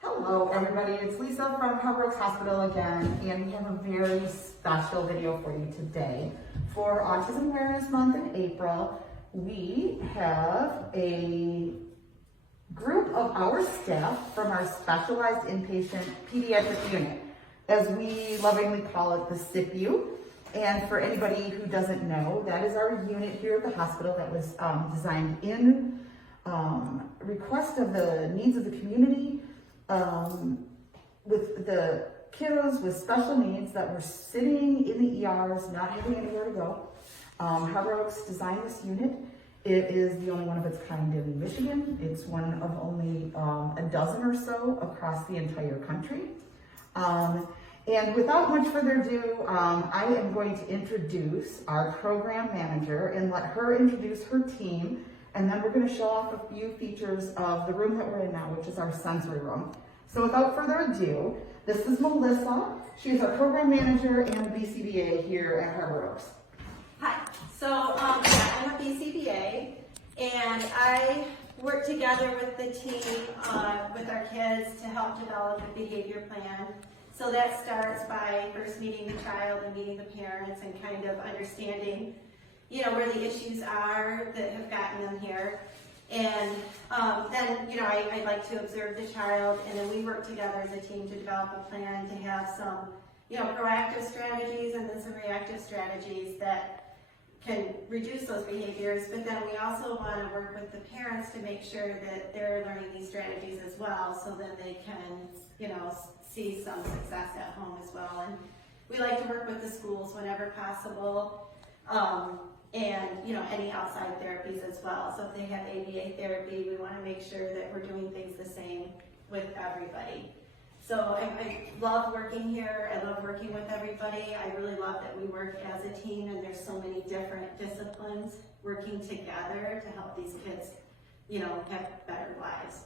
Hello everybody, it's Lisa from Harbor Oaks Hospital again, and we have a very special video for you today. For Autism Awareness Month in April, we have a group of our staff from our Specialized Inpatient Pediatric Unit, as we lovingly call it, the SIPU. And for anybody who doesn't know, that is our unit here at the hospital that was designed in request of the needs of the community, with the kiddos with special needs that were sitting in the ERs, not having anywhere to go. Harbor Oaks designed this unit. It is the only one of its kind in Michigan. It's one of only a dozen or so across the entire country. And without much further ado, I am going to introduce our program manager and let her introduce her team. And then we're going to show off a few features of the room that we're in now, which is our sensory room. So without further ado, this is Melissa. She's our program manager and a BCBA here at Harbor Oaks. Hi, so I'm a BCBA, and I work together with the team, with our kids to help develop a behavior plan. So that starts by first meeting the child and meeting the parents and kind of understanding, where the issues are that have gotten them here. And then, I like to observe the child, and then we work together as a team to develop a plan to have some, proactive strategies and then some reactive strategies that can reduce those behaviors. But then we also want to work with the parents to make sure that they're learning these strategies as well, so then they can, see some success at home as well. And we like to work with the schools whenever possible. And any outside therapies as well. So if they have ABA therapy, we want to make sure that we're doing things the same with everybody. So I love working here. I love working with everybody. I really love that we work as a team, and there's so many different disciplines working together to help these kids, have better lives.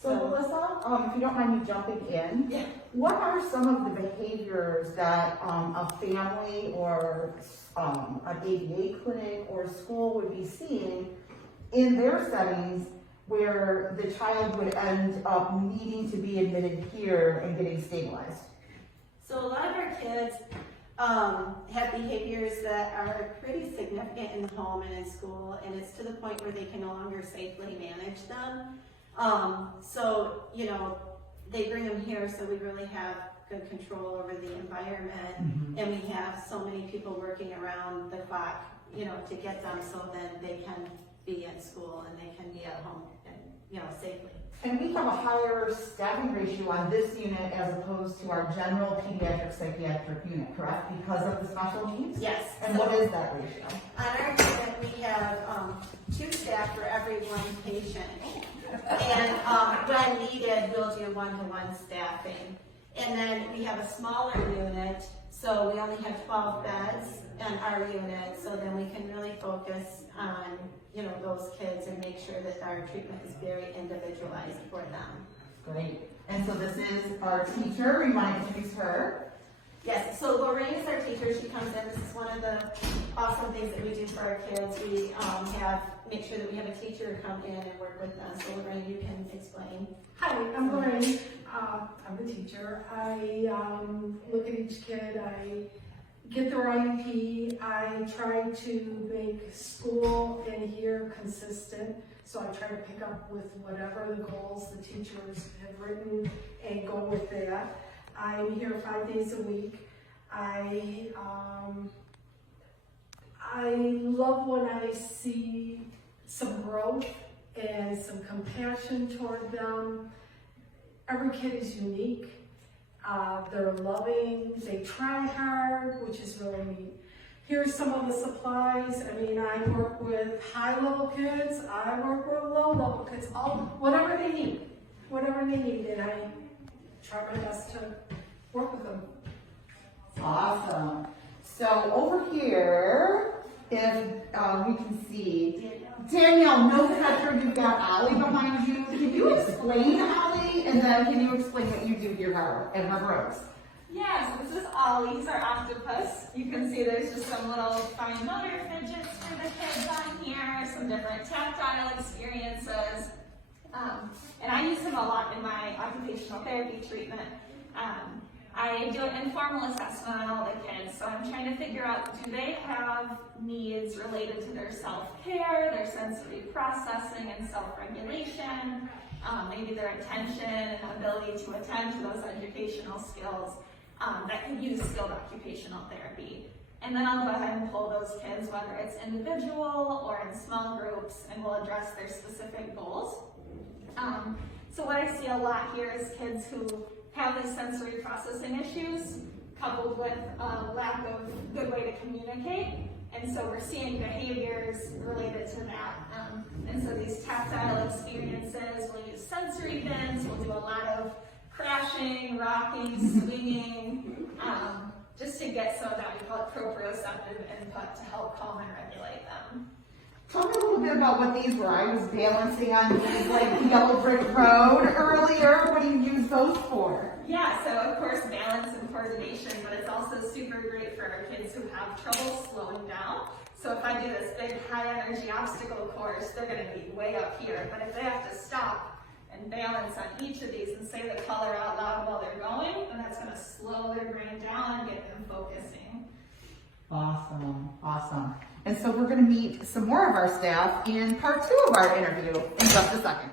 So Melissa, if you don't mind me jumping in, yeah. What are some of the behaviors that a family or an ABA clinic or school would be seeing in their settings where the child would end up needing to be admitted here and getting stabilized? So a lot of our kids have behaviors that are pretty significant in the home and in school, and it's to the point where they can no longer safely manage them. So, they bring them here, so we really have good control over the environment, and we have so many people working around the clock, to get them so then they can be in school and they can be at home and, safely. And we have a higher staffing ratio on this unit as opposed to our general pediatric psychiatric unit, correct? Because of the special needs? Yes. And what is that ratio? On our unit, we have 2 staff for every 1 patient. And when needed, we'll do 1-to-1 staffing. And then we have a smaller unit, so we only have 12 beds in our unit, so then we can really focus on, those kids and make sure that our treatment is very individualized for them. Great. And so this is our teacher. We want to introduce her. Yes, so Lorraine is our teacher. She comes in. This is one of the awesome things that we do for our kids. We make sure that we have a teacher come in and work with them. So Lorraine, you can explain. Hi, I'm Lorraine. I'm the teacher. I look at each kid. I get their IEP. I try to make school and year consistent. So I try to pick up with whatever the goals the teachers have written and go with that. I'm here 5 days a week. I love when I see some growth and some compassion toward them. Every kid is unique. They're loving, they try hard, which is really neat. Here's some of the supplies. I work with high-level kids, I work with low-level kids, whatever they need, and I try my best to work with them. Awesome. So over here, if we can see, Danielle, no pressure, you've got Ollie behind you. Can you explain Ollie, and then can you explain what you do here at Harbor Oaks? Yeah, so this is Ollie. He's our octopus. You can see there's just some little fine motor fidgets for the kids on here, some different tactile experiences. And I use him a lot in my occupational therapy treatment. I do an informal assessment on all the kids, so I'm trying to figure out, do they have needs related to their self-care, their sensory processing and self-regulation, maybe their attention and ability to attend to those educational skills that could use skilled occupational therapy. And then I'll go ahead and pull those kids, whether it's individual or in small groups, and we'll address their specific goals. So what I see a lot here is kids who have these sensory processing issues coupled with a lack of good way to communicate. And so we're seeing behaviors related to that. And so these tactile experiences, we'll use sensory bins, we'll do a lot of crashing, rocking, swinging, just to get some of that, we call it proprioceptive input to help calm and regulate them. Tell me a little bit about what these were. I was balancing on these like yellow brick road earlier. What do you use those for? Yeah, so of course balance and coordination, but it's also super great for our kids who have trouble slowing down. So if I do this big high energy obstacle course, they're gonna be way up here. But if they have to stop and balance on each of these and say the color out loud while they're going, then that's gonna slow their brain down and get them focusing. Awesome, awesome. And so we're going to meet some more of our staff in part 2 of our interview in just a second.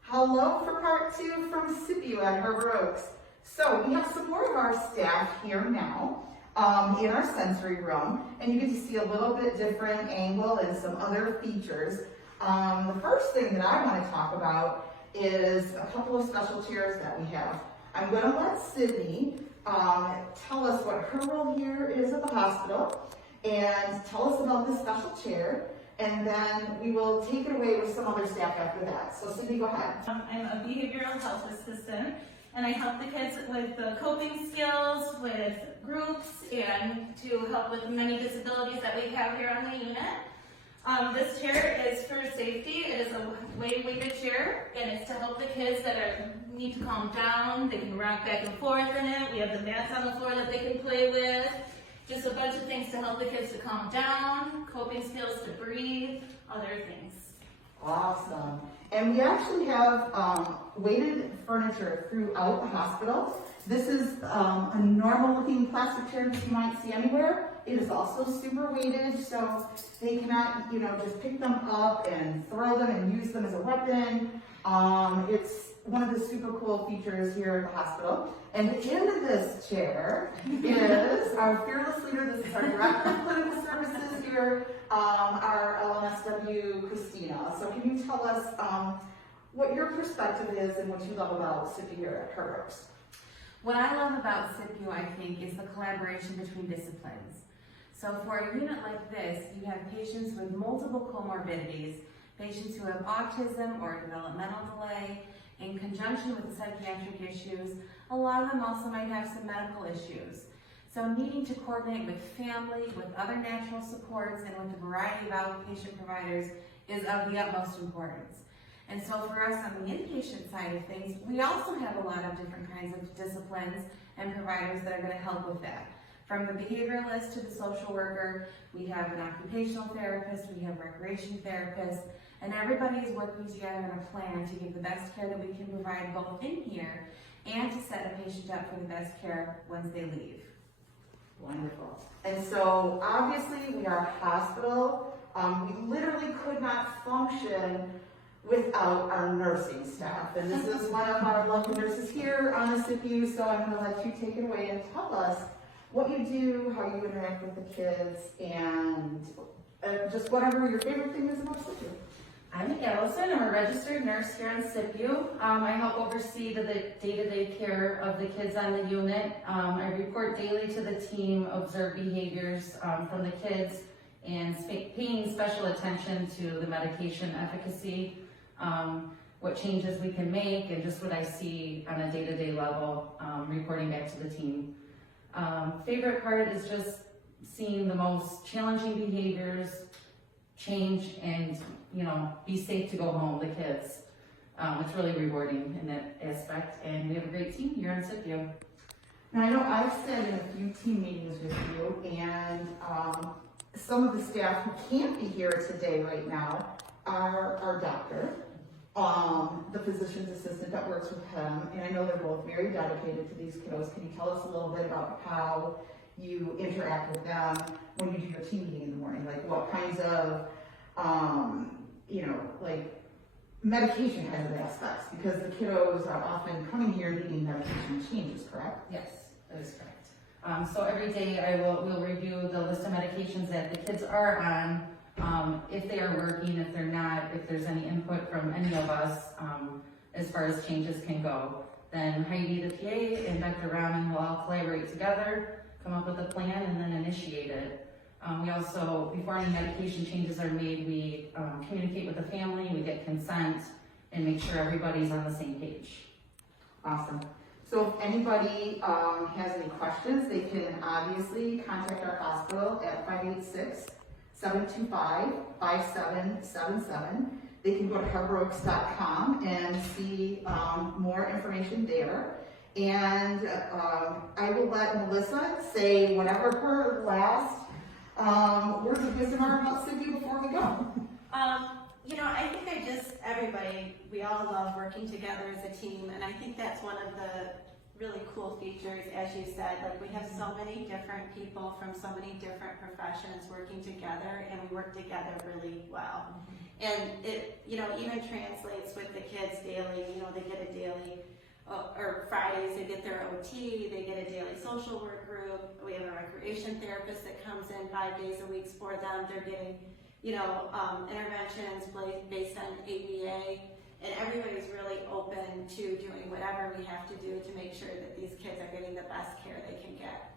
Hello for part 2 from SIPU at Harbor Oaks. So we have some more of our staff here now in our sensory room, and you get to see a little bit different angle and some other features. The first thing that I want to talk about is a couple of special chairs that we have. I'm going to let Sydney tell us what her role here is at the hospital and tell us about this special chair, and then we will take it away with some other staff after that. So Sydney, go ahead. I'm a behavioral health assistant, and I help the kids with the coping skills, with groups, and to help with many disabilities that we have here on the unit. This chair is for safety. It is a weighted chair, and it's to help the kids that need to calm down. They can rock back and forth in it. We have the mats on the floor that they can play with. Just a bunch of things to help the kids to calm down, coping skills to breathe, other things. Awesome. And we actually have weighted furniture throughout the hospital. This is a normal looking plastic chair that you might see anywhere. It is also super weighted, so they cannot, just pick them up and throw them and use them as a weapon. It's one of the super cool features here at the hospital. And in this chair is our fearless leader. This is our director of clinical services here, our LMSW, Christina. So can you tell us what your perspective is and what you love about SIPU here at Harbor Oaks? What I love about SIPU, I think, is the collaboration between disciplines. So for a unit like this, you have patients with multiple comorbidities, patients who have autism or developmental delay, in conjunction with the psychiatric issues. A lot of them also might have some medical issues. So needing to coordinate with family, with other natural supports, and with a variety of outpatient providers is of the utmost importance. And so for us on the inpatient side of things, we also have a lot of different kinds of disciplines and providers that are going to help with that. From the behavioralist to the social worker, we have an occupational therapist, we have recreation therapists, and everybody is working together in a plan to give the best care that we can provide both in here and to set a patient up for the best care once they leave. Wonderful. And so obviously we are a hospital. We literally could not function without our nursing staff. And this is one of our lovely nurses here on the SIPU, so I'm going to let you take it away and tell us what you do, how you interact with the kids, and just whatever your favorite thing is about SIPU. I'm Allison. I'm a registered nurse here on SIPU. I help oversee the day-to-day care of the kids on the unit. I report daily to the team, observe behaviors from the kids, and paying special attention to the medication efficacy, what changes we can make, and just what I see on a day-to-day level, reporting back to the team. Favorite part is just seeing the most challenging behaviors change and, be safe to go home, the kids. It's really rewarding in that aspect, and we have a great team here on SIPU. Now I know I've sat in a few team meetings with you, and some of the staff who can't be here today right now are our doctor, the physician's assistant that works with him, and I know they're both very dedicated to these kiddos. Can you tell us a little bit about how you interact with them when you do your team meeting in the morning? Like what kinds of, like medication kind of aspects? Because the kiddos are often coming here needing medication changes, correct? Yes, that is correct. So every day we'll review the list of medications that the kids are on, if they are working, if they're not, if there's any input from any of us, as far as changes can go. Then Heidi, the PA, and Dr. Rahman will all collaborate together, come up with a plan, and then initiate it. We also, before any medication changes are made, we communicate with the family, we get consent, and make sure everybody's on the same page. Awesome. So if anybody has any questions, they can obviously contact our hospital at 586-725-5777. They can go to HarborOaks.com and see more information there. And I will let Melissa say whatever her last words of wisdom are about SIPU before we go. I think we all love working together as a team, and I think that's one of the really cool features, as you said, like we have so many different people from so many different professions working together, and we work together really well. And it, even translates with the kids daily. They get a daily, or Fridays they get their OT, they get a daily social work group. We have a recreation therapist that comes in 5 days a week for them. They're getting, interventions based on ABA, and everybody's really open to doing whatever we have to do to make sure that these kids are getting the best care they can get.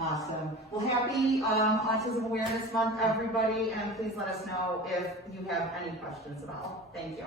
Awesome. Well, happy Autism Awareness Month, everybody, and please let us know if you have any questions at all. Thank you.